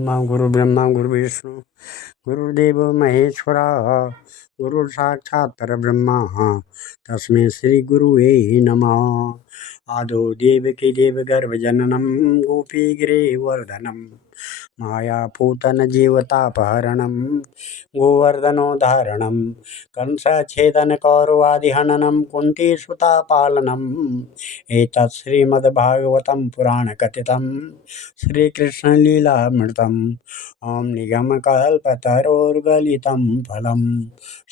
ओम गुरु ब्रह्मा गुरु विष्णु गुरुदेव महेश्वरा गुरु साक्षात् परब्रह्मा तस्मै श्री गुरुवे नमः। आदो देवकी देव गर्भ जननम गोपी गिरिवर्धनम मायापूतन जीवतापहरणम गोवर्धनोद्धारणम कंसच्छेदन कौरवादिहननम कुंती सुता पालनम एतत् श्रीमद्भागवतं पुराणकथितं श्रीकृष्णलीलामृतम् ओम निगमकल्पतरोर्गलितं फलं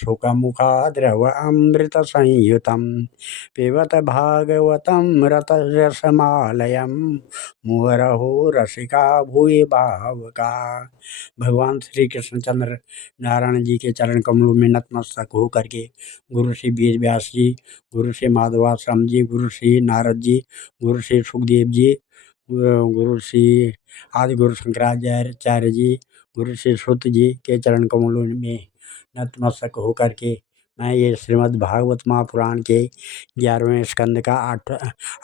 सुखमुखाद्रवमृतसंयुतं पिबत भागवतं रसमालयं मुहुरहो रसिका भूय भावुका। भगवान श्री कृष्णचंद्र नारायण जी के चरण कमलों में नतमस्तक होकर के गुरु श्री वेद व्यास जी, गुरु श्री माधवाश्रम जी, गुरु श्री नारद जी, गुरु श्री सुखदेव जी, गुरु श्री आदि गुरु शंकराचार्य जी, गुरु श्री सुत जी के चरण कमलों में नतमस्तक होकर के मैं ये श्रीमद् भागवत महापुराण के 11वें स्कंद का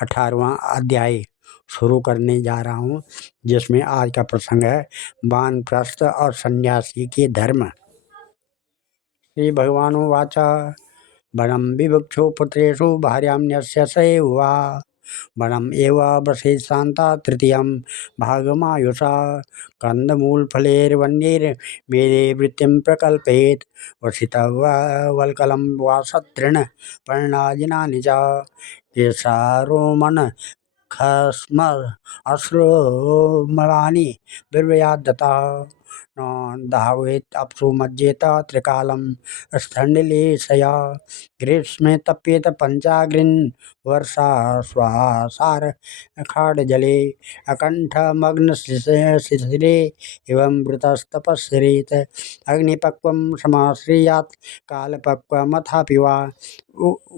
18वां अध्याय शुरू करने जा रहा हूँ, जिसमें आज का प्रसंग है वानप्रस्थ और सन्यासी के धर्म। श्री भगवान वाचा वनम विवक्षो पुत्रेषु भार्याम्यस्य सेवा वनम एवा वसे शांता तृतीयं भागमायुषा कंदमूलफलैर्वन्यैर्वेदे वृत्तिं प्रकल्पयेत् वसितवल्कलं वासतृण पर्णाजिनानि च केशारोमण खस्म अश्रुमलानि विर्वयादता न धावेत् अप्सु मज्जेत त्रिकालं स्थण्डिलेशया ग्रीष्मे तप्येत पंचाग्निन् वर्षा श्वासार खाडजले अकण्ठमग्नशिशिरे एवं वृतस्तपस्येत् अग्निपक्वं समाश्रयात् कालपक्वमथापि वा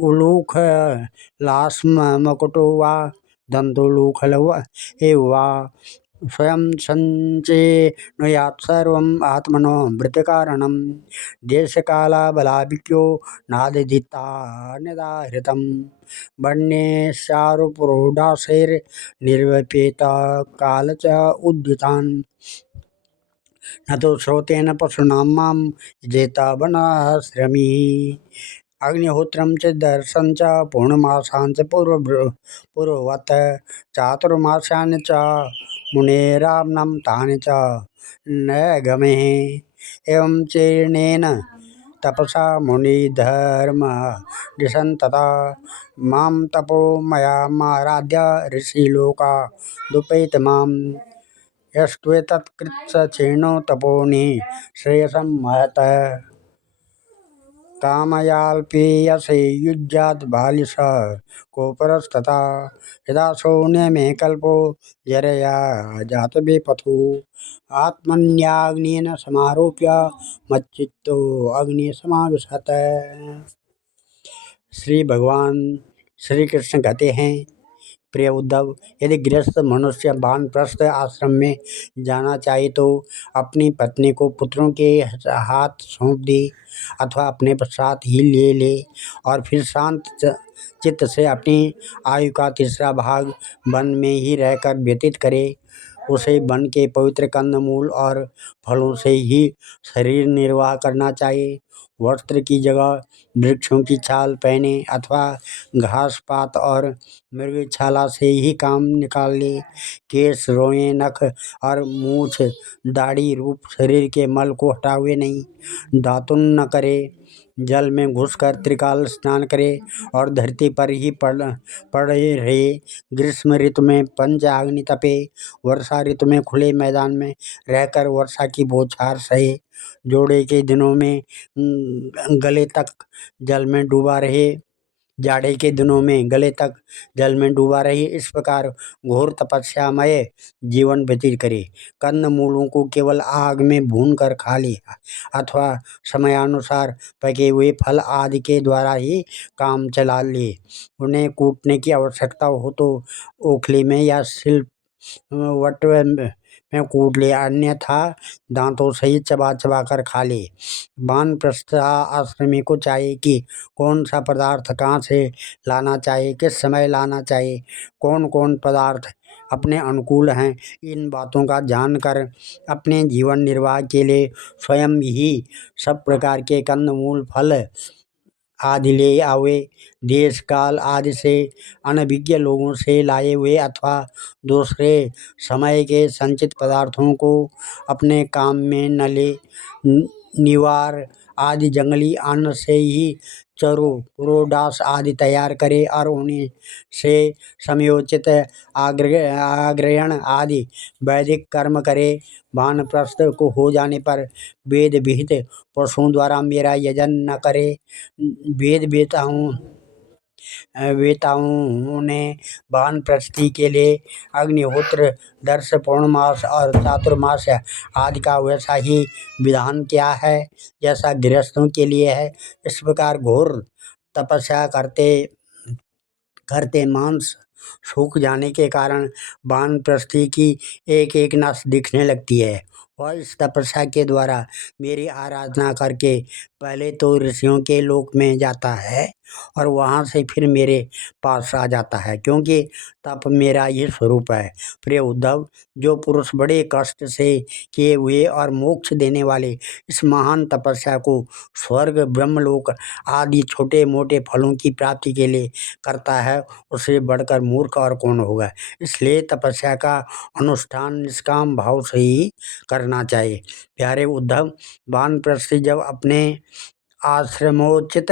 उलूखलास्मकुटो वा दन्तोलूखलव एव वा स्वयं सञ्चेनुयात् सर्वम् आत्मनो मृतकारणं देशकालाबलाभिक्यो नादधिता निदाहृतं वर्णेशारुपुरोडाशैर्निर्विपेत काल च उद्युतान् न तो श्रोतेन पशूनां मां जेता वनाश्रमी अग्निहोत्रं च दर्शन च पूर्णमासांच पूर्ववत् चातुर्मास्यानि च मुनेराम्नं तानि च न गमेः एवं चेर्णेन तपसा मुनिधर्म दिशन् तथा मां तपो मयामाराध्य ऋषिलोका दुपेत मां यस्त्वेतत्कृत्सचेर्णो तपोनि श्रेयसं महत् कामयाल्पीयसे युज्यात् बालिश कोपरस्तथा यदासो नियमे कल्पो जरया जात बेपथो आत्मन्याग्नेन समारोप्य मच्चित्तो अग्नि समाविशत। श्री भगवान श्री कृष्ण कहते हैं, प्रिय उद्धव, यदि गृहस्थ मनुष्य वानप्रस्थ आश्रम में जाना चाहे तो अपनी पत्नी को पुत्रों के हाथ सौंप दे अथवा अपने साथ ही ले ले और फिर शांत चित्त से अपनी आयु का तीसरा भाग वन में ही रहकर व्यतीत करे। उसे वन के पवित्र कंदमूल और फलों से ही शरीर निर्वाह करना चाहिए। वस्त्र की जगह वृक्षों की छाल पहने अथवा घास पात और मृगछाला से ही काम निकाल ले। केश, रोएं, नख और मूछ दाढ़ी रूप शरीर के मल को हटावे नहीं। दातुन न करे, जल में घुसकर त्रिकाल स्नान करे और धरती पर ही पड़े रहे। ग्रीष्म ऋतु में पंचाग्नि तपे, वर्षा ऋतु में खुले मैदान में रहकर वर्षा की बौछार सहे। जोड़े के दिनों में गले तक जल में डूबा रहे, जाड़े के दिनों में गले तक जल में डूबा रहे। इस प्रकार घोर तपस्यामय जीवन व्यतीत करे। कंद मूलों को केवल आग में भून कर खा ले अथवा समयानुसार पके हुए फल आदि के द्वारा ही काम चला ले। उन्हें कूटने की आवश्यकता हो तो ओखली में या सिलवट में कूट ले, अन्यथा दांतों से ही चबा चबा कर खा ले। वानप्रस्थ आश्रमी को चाहिए कि कौन सा पदार्थ कहाँ से लाना चाहिए, किस समय लाना चाहिए, कौन कौन पदार्थ अपने अनुकूल हैं। इन बातों का जानकर अपने जीवन निर्वाह के लिए स्वयं ही सब प्रकार के कंदमूल फल आदि ले आवे, देश काल आदि से अनभिज्ञ लोगों से लाए हुए अथवा दूसरे समय के संचित पदार्थों को अपने काम में न ले, निवार आदि जंगली अन्न से ही चरु पुरोडास आदि तैयार करे और उन्हीं से समयोचित आग्रहण आदि वैदिक कर्म करे। वानप्रस्थ को हो जाने पर वेद विहित पशुओं द्वारा मेरा यजन न करे। वेद वेताओं ने वानप्रस्थी के लिए अग्निहोत्र, दर्श, पौर्णमास और चातुर्मास आदि का वैसा ही विधान किया है जैसा गृहस्थों के लिए है। इस प्रकार घोर तपस्या करते करते मांस सूख जाने के कारण वानप्रस्थी की एक एक नस दिखने लगती है। वह इस तपस्या के द्वारा मेरी आराधना करके पहले तो ऋषियों के लोक में जाता है और वहाँ से फिर मेरे पास आ जाता है, क्योंकि तप मेरा ये स्वरूप है। प्रिय उद्धव, जो पुरुष बड़े कष्ट से किए हुए और मोक्ष देने वाले इस महान तपस्या को स्वर्ग, ब्रह्मलोक आदि छोटे मोटे फलों की प्राप्ति के लिए करता है, उससे बढ़कर मूर्ख और कौन होगा। इसलिए तपस्या का अनुष्ठान निष्काम भाव से ही करना चाहिए। प्यारे उद्धव, वानप्रस्थी जब अपने आश्रमोचित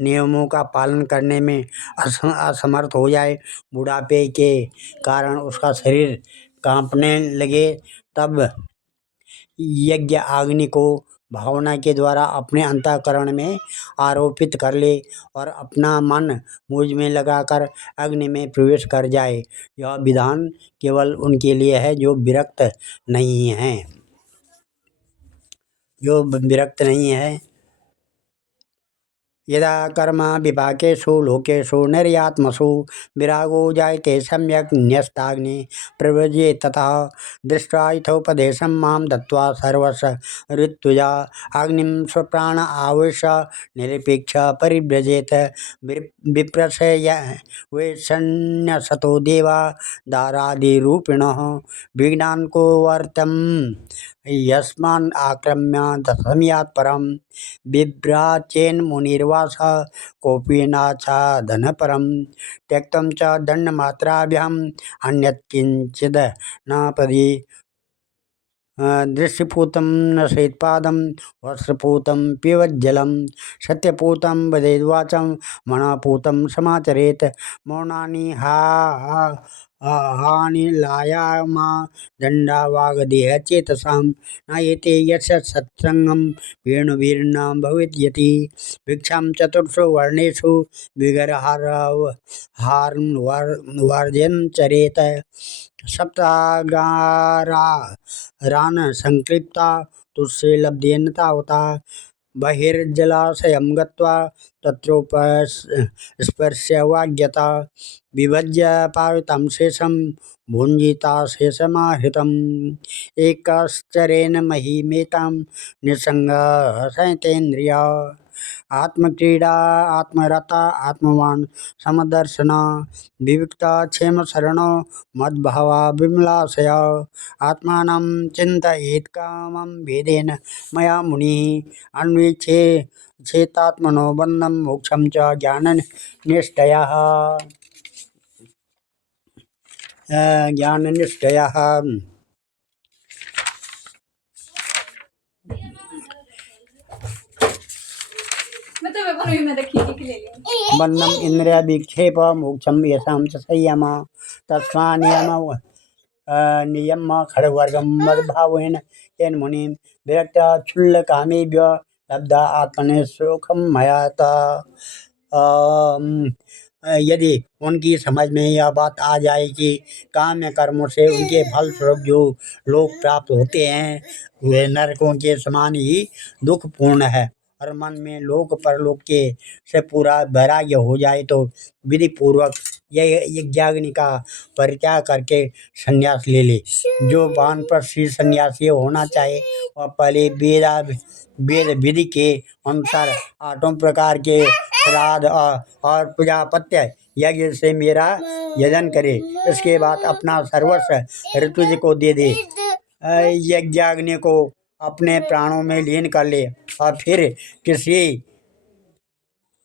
नियमों का पालन करने में असमर्थ हो जाए, बुढ़ापे के कारण उसका शरीर कांपने लगे, तब यज्ञ अग्नि को भावना के द्वारा अपने अंतःकरण में आरोपित कर ले और अपना मन मुझ में लगाकर अग्नि में प्रवेश कर जाए। यह विधान केवल उनके लिए है जो विरक्त नहीं हैं, यदा कर्म विपाकेषु लोकेषु निर्यात्मसु विरागो जायते सम्यक् न्यस्ताग्नि प्रव्रजे ततः दृष्ट्वा यथोपदेशं मां दत्त्वा सर्वश ऋत्विजा अग्निं स्वप्राण आवेश्य निरपेक्ष परिव्रजेत। विप्रस्य वैषण्यसतो देवा दारादिरूपिणः विघ्नान् को वर्तं यस्मान् आक्रम्य दशम्यात् परं बिभ्राचेन मुनिर्वास कोऽपि नाच्छादन परं त्यक्तं च दण्डमात्राभ्याम् अन्यत् किञ्चिद् न पदि दृष्टिपूतं न श्वेतपादं वस्त्रपूतं पिबज्जलं सत्यपूतं वदेद्वाचं मणपूतं समाचरेत्। मौनानि हानिलायामा दण्डा वागदेह चेतसां न एते यस्य सत्संगं वेणुभिर्न भवेद्यति। भिक्षां चतुर्षु वर्णेषु विग्रहार्वर्जनं चरेत। सप्तागारान् संक्लिप्ता तुष्ये लब्धेन तावता बहिर्जलाशयं गत्वा तत्रोपस्पर्श्य वाग्यता विभज्य पावितं शेषं भुञ्जीता शेषमाहृतम्। एकश्चरेण महीमेतां निसङ्गः संयतेन्द्रिया आत्मक्रीडा आत्मरता आत्मवान् समदर्शना विविक्ता क्षेमशरणो मद्भावा विमलाशया आत्मानं चिन्तयेत् कामं भेदेन मया मुनिः अन्वीक्षे चेतात्मनो बन्धं मोक्षं च ज्ञाननिष्ठयः। बन्धम इंद्रिय विक्षेप मोक्षम यशाम च संयम तस्मा नियम खड़वर्गम मद्भावेन येन मुनिम विरक्त क्षुल्ल कामेभ्य लब्धा आत्मने सुखम मयाता। यदि उनकी समझ में यह बात आ जाए कि काम्य कर्मों से उनके फल स्वरूप जो लोग प्राप्त होते हैं वे नरकों के समान ही दुखपूर्ण है और मन में लोक परलोक के से पूरा वैराग्य हो जाए तो विधि पूर्वक यह यज्ञाग्नि का परित्याग करके संन्यास ले ले। जो वानप्रस्थी सन्यासी होना चाहे वह पहले वेद विधि के अनुसार 8 प्रकार के श्राद्ध और प्रजापत्य यज्ञ से मेरा यजन करे, इसके बाद अपना सर्वस्व ऋतुज को दे दे, यज्ञाग्नि को अपने प्राणों में लीन कर ले और फिर किसी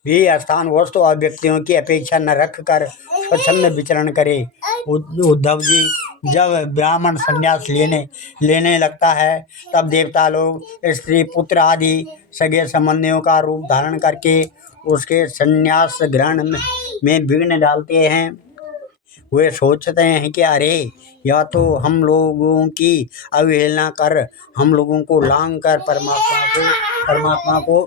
भी स्थान, वस्तु और व्यक्तियों की अपेक्षा न रखकर स्वच्छंद विचरण करे। उद्धव जी, जब ब्राह्मण संन्यास लेने लगता है तब देवता लोग स्त्री पुत्र आदि सगे संबंधियों का रूप धारण करके उसके संन्यास ग्रहण में विघ्न डालते हैं। वे सोचते हैं कि अरे, या तो हम लोगों की अवहेलना कर हम लोगों को लांग कर परमात्मा को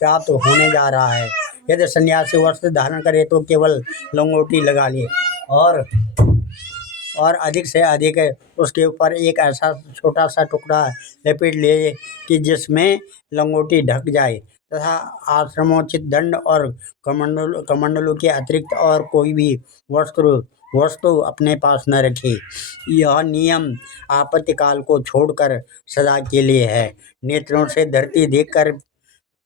प्राप्त होने जा रहा है। यदि सन्यासी वस्त्र धारण करे तो केवल लंगोटी लगा ले और अधिक से अधिक उसके ऊपर एक ऐसा छोटा सा टुकड़ा लपेट ले कि जिसमें लंगोटी ढक जाए, तथा आश्रमोचित दंड और कमंडलों के अतिरिक्त और कोई भी वस्तु अपने पास न रखे। यह नियम आपत्तिकाल को छोड़कर सदा के लिए है। नेत्रों से धरती देखकर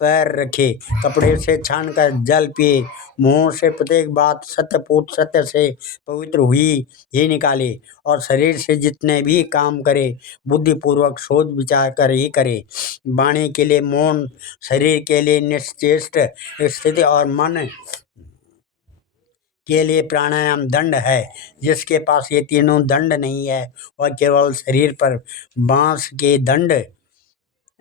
पैर रखे, कपड़े से छानकर जल पिए, मुंह से प्रत्येक बात सत्य से पवित्र हुई ही निकाले और शरीर से जितने भी काम करे बुद्धिपूर्वक सोच विचार कर ही करे। वाणी के लिए मौन, शरीर के लिए निश्चेष्ट स्थिति और मन के लिए प्राणायाम दंड है। जिसके पास ये तीनों दंड नहीं है वह केवल शरीर पर बांस के दंड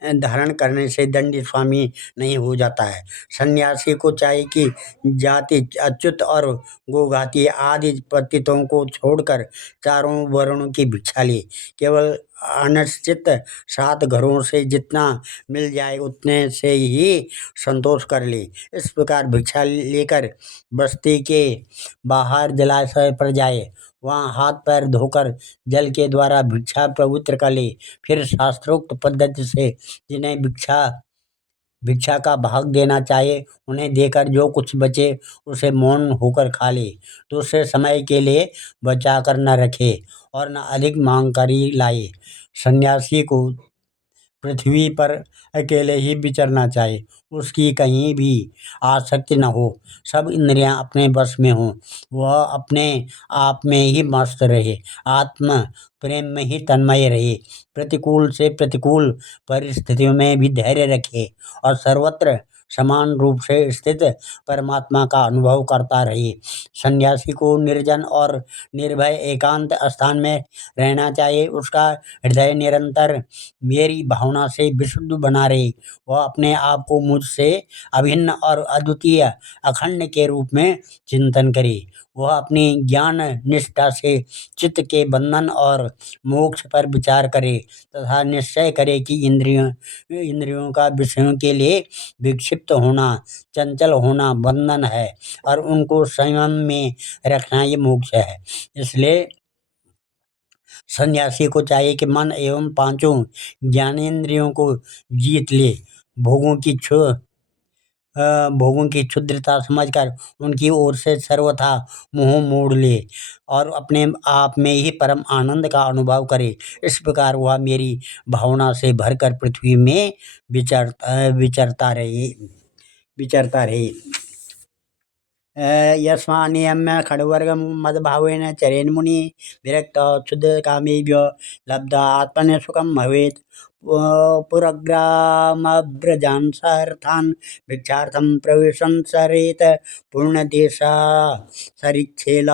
धारण करने से दंडी स्वामी नहीं हो जाता है। सन्यासी को चाहिए कि जाति, अच्युत और गोघाती आदि पतितों को छोड़कर चारों वर्णों की भिक्षा ले। केवल अनिश्चित 7 घरों से जितना मिल जाए उतने से ही संतोष कर ले। इस प्रकार भिक्षा लेकर बस्ती के बाहर जलाशय पर जाए, वहाँ हाथ पैर धोकर जल के द्वारा भिक्षा पवित्र कर ले। फिर शास्त्रोक्त पद्धति से जिन्हें भिक्षा का भाग देना चाहे उन्हें देकर जो कुछ बचे उसे मौन होकर खा ले। दूसरे समय के लिए बचा कर न रखे और न अधिक मांग कर ही लाए। सन्यासी को पृथ्वी पर अकेले ही विचरना चाहिए, उसकी कहीं भी आसक्ति न हो, सब इंद्रियां अपने बस में हों, वह अपने आप में ही मस्त रहे, आत्म प्रेम में ही तन्मय रहे, प्रतिकूल से प्रतिकूल परिस्थितियों में भी धैर्य रखे और सर्वत्र समान रूप से स्थित परमात्मा का अनुभव करता रहे। सन्यासी को निर्जन और निर्भय एकांत स्थान में रहना चाहिए। उसका हृदय निरंतर मेरी भावना से विशुद्ध बना रहे। वह अपने आप को मुझसे अभिन्न और अद्वितीय अखंड के रूप में चिंतन करे। वह अपनी ज्ञान निष्ठा से चित्त के बंधन और मोक्ष पर विचार करे तथा निश्चय करे कि इंद्रियों का विषयों के लिए विक्षिप्त होना, चंचल होना बंधन है और उनको संयम में रखना ये मोक्ष है। इसलिए सन्यासी को चाहिए कि मन एवं पांचों ज्ञानेंद्रियों को जीत ले, भोगों की क्षुद्रता समझकर उनकी ओर से सर्वथा मुंह मोड़ ले और अपने आप में ही परम आनंद का अनुभव करे। इस प्रकार वह मेरी भावना से भरकर पृथ्वी में विचरता रहे। यस्मान्नियम्य खड्वर्गं मद्भावेन चरेन् मुनि विरक्त क्षुद्रकामेभ्यो लब्धा आत्मने सुखं भवेत्। पुरग्रामव्रजान् सार्थान् भिक्षार्थं प्रविशन् सरेत पूर्णदेशा सरिच्छेल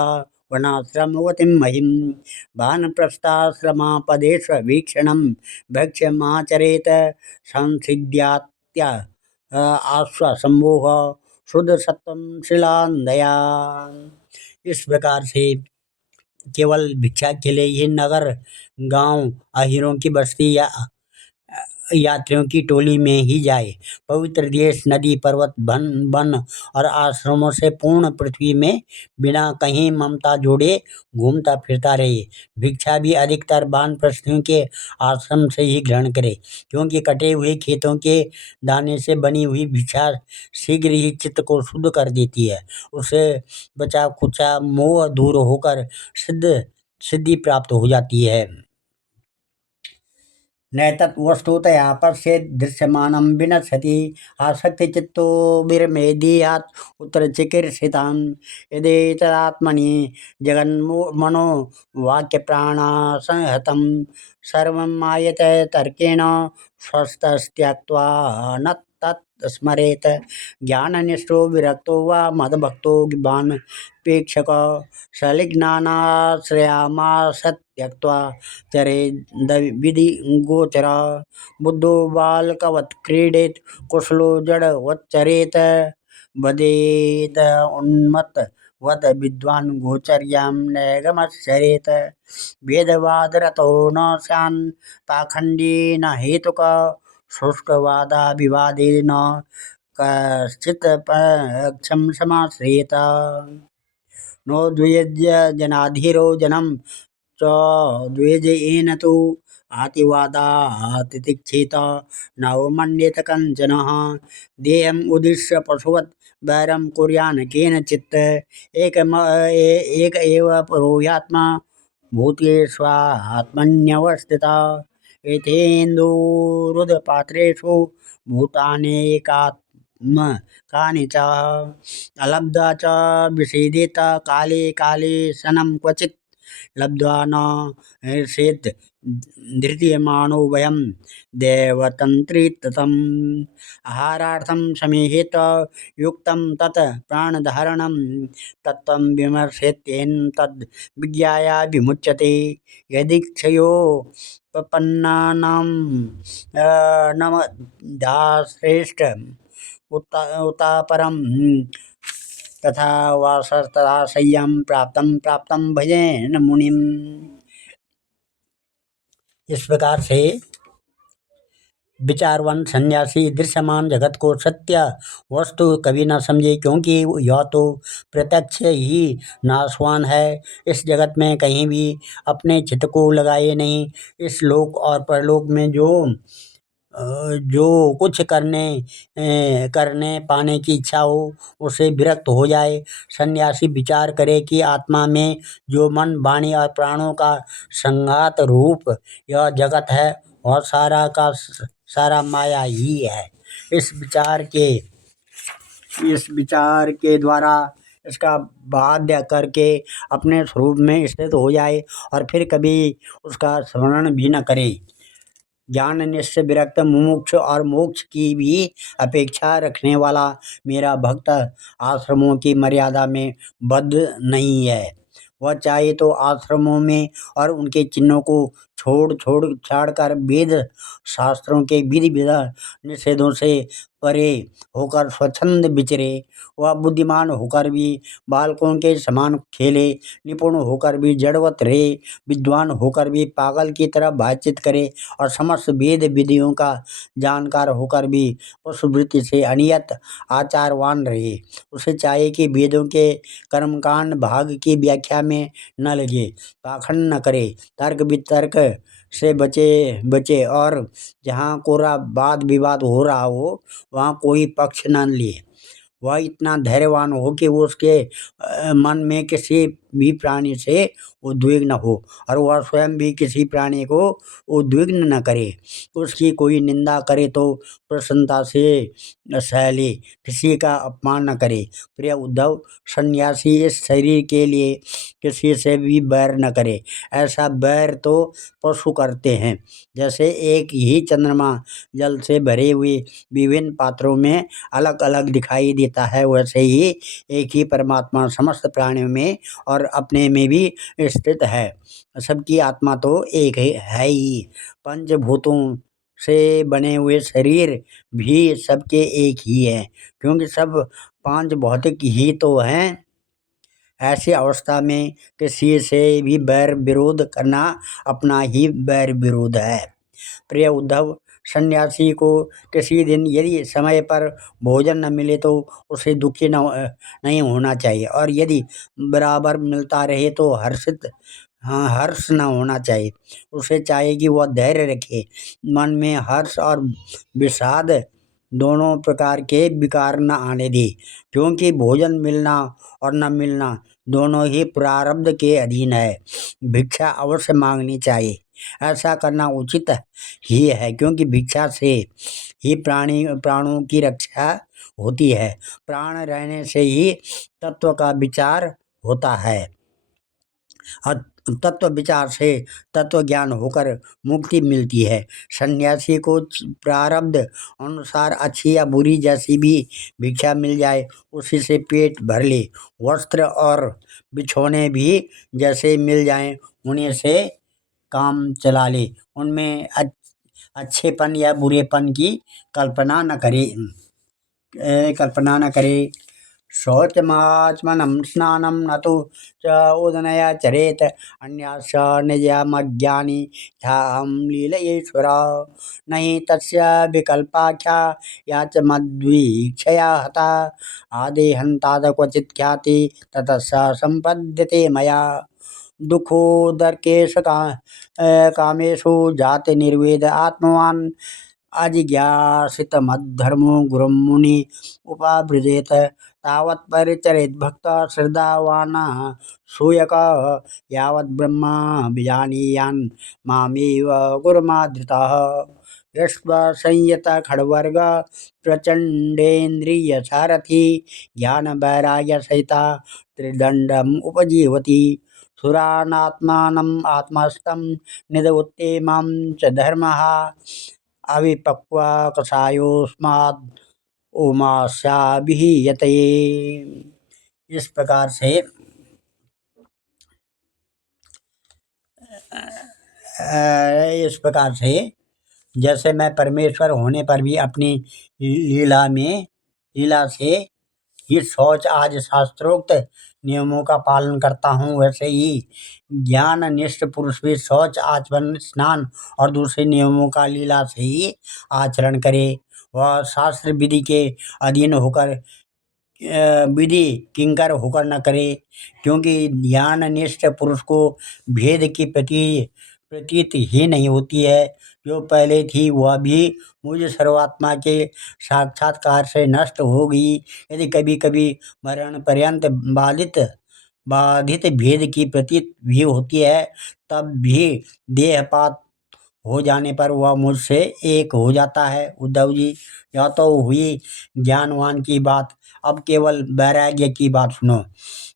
वनाश्रमवतीं महिं वानप्रस्थाश्रमापदेश वीक्षणं भक्ष्यमाचरेत संसिद्ध्यात्या आश्वासंभोह शुद्ध सत्वम शिलांदया। इस प्रकार से केवल भिक्षा के लिए ही नगर, गांव, अहीरों की बस्ती या यात्रियों की टोली में ही जाए। पवित्र देश, नदी, पर्वत, वन और आश्रमों से पूर्ण पृथ्वी में बिना कहीं ममता जोड़े घूमता फिरता रहे। भिक्षा भी अधिकतर वानप्रस्थियों के आश्रम से ही ग्रहण करे, क्योंकि कटे हुए खेतों के दाने से बनी हुई भिक्षा शीघ्र ही चित्त को शुद्ध कर देती है। उससे बचा कुचा मोह दूर होकर सिद्धि प्राप्त हो जाती है। नैतद्वस्तुतया पश्येत् दृश्यमानं विनश्यति आसक्तिचित्तो विरमेदीयात् उत्तरचिकीर्षितान् यदेतदात्मनि जगन्मनो वाक्यप्राणसंहतं सर्वं मायते तर्केण स्वस्तस्त्यक्त्वा न तत् स्मरेत् ज्ञाननिष्ठो विरक्तो वा मदभक्तो ज्ञानपेक्षक सलिग्नानाश्रयामासत्यक्त्वा चरेद्विधि गोचर बुद्धो बालकवत् क्रीडेत् कुशलो जडवच्चरेत् वदेद उन्मत्त वद विद्वान् गोचर्यां नैगमश्चरेत् वेदवादरतो न स्यान् पाखण्डी न हेतुक शुष्कवादाभिवादेन कश्चित् पक्षं समाश्रयेत नो द्विज जनाधीरो जनं च द्विजयेन तु आतिवादातितिक्षेत नवमन्येत कञ्चनः देयम् उद्दिश्य पशुवत् वैरं कुर्यान् केनचित् एक एव पुरोह्यात्मा भूतेष्वात्मन्यवस्थिता एतेन्दुरुदपात्रेषु भूतानेकात्मकानि च अलब्धा च विषेदेत काले काले सनं क्वचित् लब्ध्वा न हर्षेत् धृत्यमाणो वयं देवतन्त्रितम् आहारार्थं समेहेत युक्तं तत् प्राणधारणं तत्त्वं विमर्शेत्येन तद् विज्ञाय विमुच्यते यदि क्षयोपपन्नानां नमदाश्रेष्ठ उतापरं तथा वासस्तथा संयम प्राप्तं भजेन मुनिम। इस प्रकार से विचारवान सन्यासी दृश्यमान जगत को सत्य वस्तु कभी न समझे, क्योंकि यह तो प्रत्यक्ष ही नाशवान है। इस जगत में कहीं भी अपने चित्त को लगाए नहीं। इस लोक और परलोक में जो कुछ करने पाने की इच्छा हो उसे विरक्त हो जाए। सन्यासी विचार करे कि आत्मा में जो मन वाणी और प्राणों का संघात रूप यह जगत है और सारा का सारा माया ही है। इस विचार के द्वारा इसका बाध्य करके अपने स्वरूप में स्थित हो जाए और फिर कभी उसका स्मरण भी न करे। ज्ञान निश्चय विरक्त मुमुक्ष और मोक्ष की भी अपेक्षा रखने वाला मेरा भक्त आश्रमों की मर्यादा में बद्ध नहीं है। वह चाहे तो आश्रमों में और उनके चिन्हों को छाड़ कर वेद शास्त्रों के विधि विधान निषेधों से परे होकर स्वच्छंद विचरे। वह बुद्धिमान होकर भी बालकों के समान खेले, निपुण होकर भी जड़वत रहे, विद्वान होकर भी पागल की तरह बातचीत करे और समस्त वेद विधियों का जानकार होकर भी उस वृत्ति से अनियत आचारवान रहे। उसे चाहिए कि वेदों के कर्मकांड भाग की व्याख्या में न लगे, पाखंड न करे, तर्क वितर्क से बचे और जहाँ कोरा वाद विवाद हो रहा हो वहाँ कोई पक्ष न ले। वह इतना धैर्यवान हो कि वो उसके मन में किसी भी प्राणी से उद्विग्न हो और वह स्वयं भी किसी प्राणी को उद्विग्न न करे। उसकी कोई निंदा करे तो प्रसन्नता से सह ले, किसी का अपमान न करे। प्रिय उद्धव, सन्यासी इस शरीर के लिए किसी से भी बैर न करे। ऐसा बैर तो पशु करते हैं। जैसे एक ही चंद्रमा जल से भरे हुए विभिन्न पात्रों में अलग अलग दिखाई देता है, वैसे ही एक ही परमात्मा समस्त प्राणियों में और अपने में भी स्थित है। सबकी आत्मा तो एक है ही। पंचभूतों से बने हुए शरीर भी सबके एक ही है, क्योंकि सब पांच भौतिक ही तो हैं। ऐसी अवस्था में किसी से भी बैर विरोध करना अपना ही बैर विरोध है। प्रिय उद्धव, सन्यासी को किसी दिन यदि समय पर भोजन न मिले तो उसे दुखी नहीं होना चाहिए, और यदि बराबर मिलता रहे तो हर्ष न होना चाहिए। उसे चाहिए कि वह धैर्य रखे, मन में हर्ष और विषाद दोनों प्रकार के विकार न आने दे, क्योंकि भोजन मिलना और न मिलना दोनों ही प्रारब्ध के अधीन है। भिक्षा अवश्य मांगनी चाहिए, ऐसा करना उचित ही है, क्योंकि भिक्षा से ही प्राणों की रक्षा होती है। प्राण रहने से ही तत्व का विचार होता है और तत्व विचार से तत्व ज्ञान होकर मुक्ति मिलती है। सन्यासी को प्रारब्ध अनुसार अच्छी या बुरी जैसी भी भिक्षा मिल जाए, उसी से पेट भर ले। वस्त्र और बिछौने भी जैसे मिल जाएं, उन्हीं से काम चला ले। उनमें अच्छेपन या बुरेपन की कल्पना न करे। शौचमाचमनं स्नानं न तो च उदनया चरेत, अन्याश्च निजमज्ञानी ह्याहं लीलयेश्वर। नहि तस्य विकल्पाख्या या च मद्वीक्षया हता, आदेहन्ताद क्वचित् ख्याति ततः स सम्पद्यते मया। दुःखोदर्केषु कामेषु जाति निर्वेद आत्मवान्, अजिज्ञासितमद्धर्मो गुरुं मुनि उपाव्रजेत। तावत् परिचरेत् भक्तः श्रद्धावान् सूयकः, यावत् ब्रह्म विजानीयान् मामेव गुरुमादृतः। संयत खड्वर्ग प्रचण्डेन्द्रिय सारथी, ज्ञान वैराग्य सहिता त्रिदण्डम् उपजीवति। सुरानात्मानम् आत्मस्थं निधत्ते मां च धर्मः, अविपक्वा कषायोस्माद् ओमास्या विहीयते। इस प्रकार से जैसे मैं परमेश्वर होने पर भी अपनी लीला से ही शौच आदि शास्त्रोक्त नियमों का पालन करता हूँ, वैसे ही ज्ञान निष्ठ पुरुष भी शौच आचमन स्नान और दूसरे नियमों का लीला से ही आचरण करे। वह शास्त्र विधि के अधीन होकर विधि किंकर होकर न करे, क्योंकि ज्ञान निष्ठ पुरुष को भेद की प्रतीत ही नहीं होती है। जो पहले थी वह भी मुझ सर्वात्मा के साक्षात्कार से नष्ट हो गई। यदि कभी कभी मरण पर्यंत बाधित भेद की प्रतीत भी होती है, तब भी देहपात हो जाने पर वह मुझसे एक हो जाता है। उद्धव जी, यह तो हुई ज्ञानवान की बात, अब केवल वैराग्य की बात सुनो।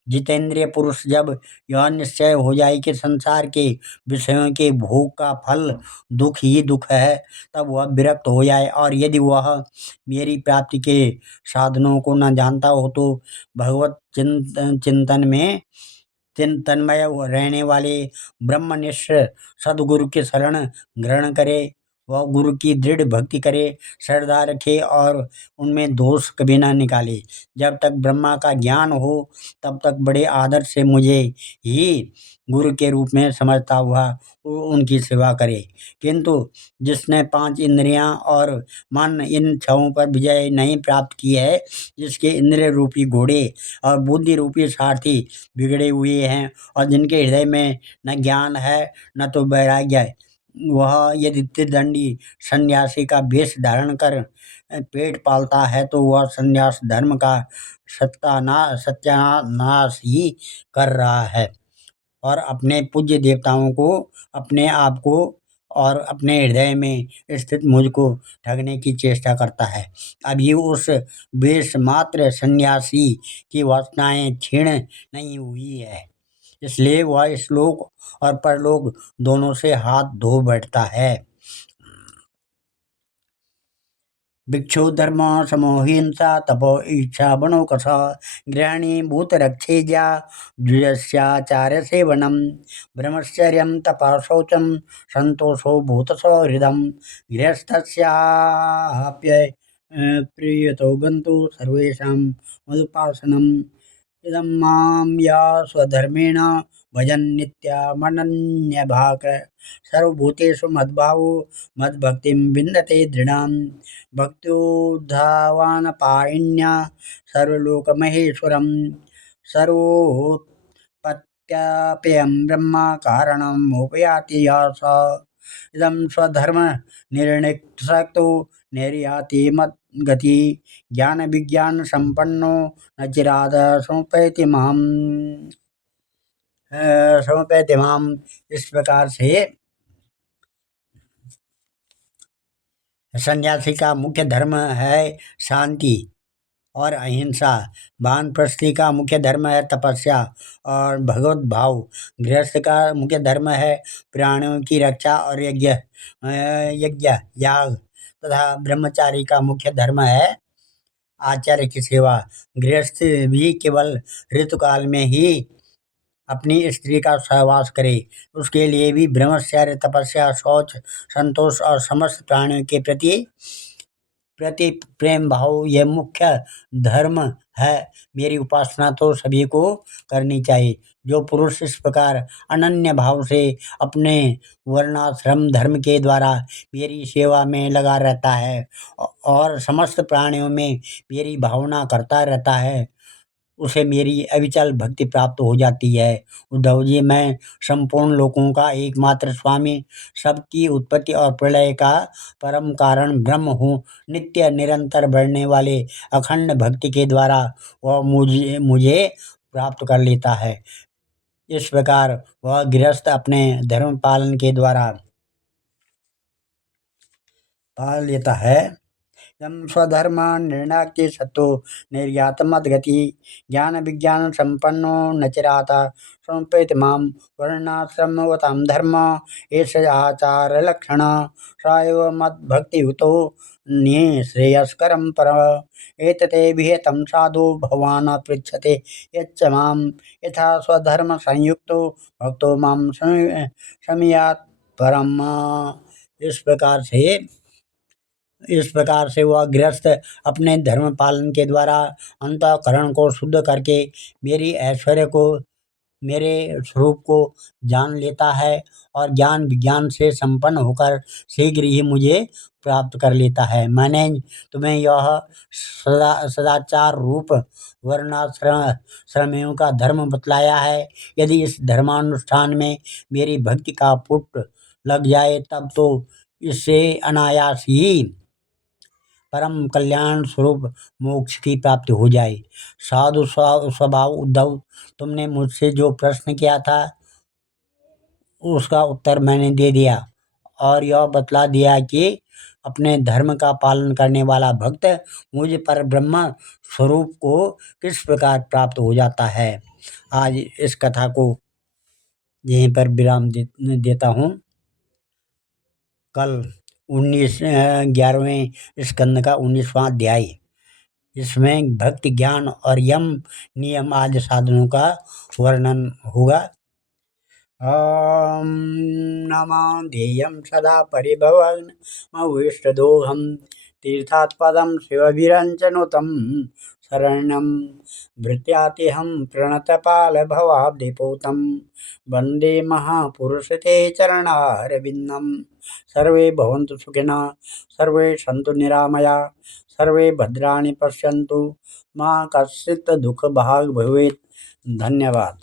जितेंद्रिय पुरुष जब यह निश्चय हो जाए कि संसार के विषयों के भोग का फल दुख ही दुख है, तब वह विरक्त हो जाए, और यदि वह मेरी प्राप्ति के साधनों को न जानता हो तो भगवत चिंतन में तन्मय रहने वाले ब्रह्मनिष्ठ सदगुरु के शरण ग्रहण करे। वह गुरु की दृढ़ भक्ति करे, श्रद्धा रखे और उनमें दोष कभी ना निकाले। जब तक ब्रह्मा का ज्ञान हो तब तक बड़े आदर से मुझे ही गुरु के रूप में समझता हुआ उनकी सेवा करे। किंतु जिसने 5 इंद्रियां और मन इन छहों पर विजय नहीं प्राप्त की है, जिसके इंद्रिय रूपी घोड़े और बुद्धि रूपी सारथी बिगड़े हुए हैं, और जिनके हृदय में न ज्ञान है न तो वैराग्य है, वह यदि त्रिदंडी सन्यासी का वेश धारण कर पेट पालता है तो वह सन्यास धर्म का सत्यानाश ही कर रहा है, और अपने पूज्य देवताओं को, अपने आप को और अपने हृदय में स्थित मुझको ठगने की चेष्टा करता है। अभी उस वेश मात्र सन्यासी की वासनाएं क्षीण नहीं हुई है, इसलिए वह श्लोक और परलोक दोनों से हाथ धो बैठता है। भिक्षु धर्म समोहिंसा तपो इच्छा बनो कस, गृहिणी भूत रक्षेजा द्विजस्याचार्य सेवनम, ब्रह्मचर्यम तपः शौचम संतोषो भूत सौहृदम, गृहस्थस्याप्य प्रियतो गंतु सर्वेषां मदुपासनम। इदं मां या स्वधर्मेण भजन् नित्यमनन्यभाक्, सर्वभूतेषु मद्भावो मद्भक्तिं विन्दते दृढां। भक्त्योद्धावानपायिन्या सर्वलोकमहेश्वरं, सर्वोत्पत्त्याप्ययं ब्रह्म कारणमुपयाति यः स। इदं स्वधर्म निर्णिक्तशक्तो नैर्याति मद्गति, ज्ञान विज्ञान संपन्नो न चिराद समुपैति माम्। इस प्रकार से सन्यासी का मुख्य धर्म है शांति और अहिंसा। वानप्रस्थी का मुख्य धर्म है तपस्या और भगवत भाव। गृहस्थ का मुख्य धर्म है प्राणियों की रक्षा और यज्ञ याग तथा ब्रह्मचारी का मुख्य धर्म है आचार्य की सेवा। गृहस्थ भी केवल ऋतुकाल में ही अपनी स्त्री का सहवास करे। उसके लिए भी ब्रह्मचर्य तपस्या शौच संतोष और समस्त प्राणियों के प्रति प्रति प्रेम भाव यह मुख्य धर्म है। मेरी उपासना तो सभी को करनी चाहिए। जो पुरुष इस प्रकार अनन्य भाव से अपने वर्णाश्रम धर्म के द्वारा मेरी सेवा में लगा रहता है और समस्त प्राणियों में मेरी भावना करता रहता है, उसे मेरी अविचल भक्ति प्राप्त हो जाती है। उद्धव जी, मैं संपूर्ण लोकों का एकमात्र स्वामी, सबकी उत्पत्ति और प्रलय का परम कारण ब्रह्म हूँ। नित्य निरंतर बढ़ने वाले अखंड भक्ति के द्वारा वह मुझे मुझे प्राप्त कर लेता है। इस प्रकार वह गृहस्थ अपने धर्म पालन के द्वारा पाल लेता है। यम स्वधर्म निर्णाक्ति सत्तो निर्यात मद्गति ज्ञान विज्ञान संपन्नो न चिरात समर्पयति माम वर्णाश्रमवतां धर्म एष आचार लक्षण स एव मद्भक्तियुतो निःश्रेयस्करं पर एतते विहितं साधु भगवान् पृच्छते यच्च मां यथा स्वधर्म संयुक्तो भक्तो मां शमियात् परम। इस प्रकार से वह गृहस्थ अपने धर्म पालन के द्वारा अंतःकरण को शुद्ध करके मेरी ऐश्वर्य को मेरे स्वरूप को जान लेता है और ज्ञान विज्ञान से संपन्न होकर शीघ्र ही मुझे प्राप्त कर लेता है। मैंने तुम्हें यह सदाचार रूप वर्णाश्रमियों का धर्म बतलाया है। यदि इस धर्मानुष्ठान में मेरी भक्ति का पुट लग जाए तब तो इससे अनायास ही परम कल्याण स्वरूप मोक्ष की प्राप्ति हो जाए। साधु स्वभाव उद्धव, तुमने मुझसे जो प्रश्न किया था उसका उत्तर मैंने दे दिया और यह बतला दिया कि अपने धर्म का पालन करने वाला भक्त मुझ पर ब्रह्म स्वरूप को किस प्रकार प्राप्त हो जाता है। आज इस कथा को यहीं पर विराम देता हूँ। कल 11वें स्कंद का 19वां अध्याय, इसमें भक्ति ज्ञान और यम नियम आदि साधनों का वर्णन होगा। ॐ नमो ध्येयं सदा परिभवग्नमविष्टदोहं तीर्थात्पदं शिवभिरञ्चनुतं शरणं भृत्यातिहं प्रणतपालभवाब्धिपूतं वन्दे महापुरुषते चरणारविन्दं। सर्वे भवन्तु सुखिनः, सर्वे सन्तु निरामया, सर्वे भद्राणि पश्यन्तु, मा कश्चित् दुःखभाग् भवेत्। धन्यवाद।